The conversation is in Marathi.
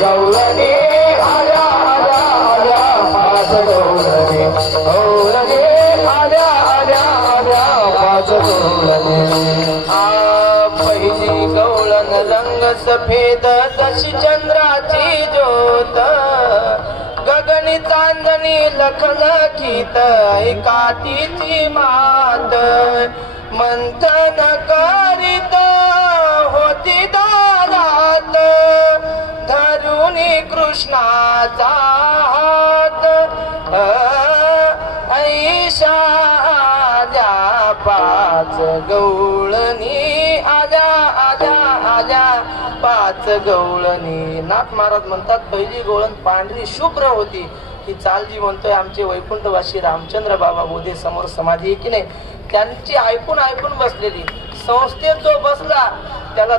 गवळणी आल्या आल्या आल्या पाच गवळणी गवळणी आल्या आल्या आल्या पाच गवळणी पहिली गवळण रंग सफेद तशी चंद्राची ज्योत गगनी चांदणी लखलखीत ऐका तिची मात मंथन करीत होती दारात धरुणी कृष्णाचा हात ऐशा आल्या पाच गवळणी आल्या आल्या आल्या पाच गवळणी. नाथ महाराज म्हणतात पहिली गवळण पांढरी शुभ्र होती. ही चाल जी म्हणतोय आमचे वैकुंठवासी रामचंद्र बाबा बोधे समोर समाधी आहे की नाही, त्यांची ऐकून ऐकून बसलेली संस्थेत जो बसला त्याला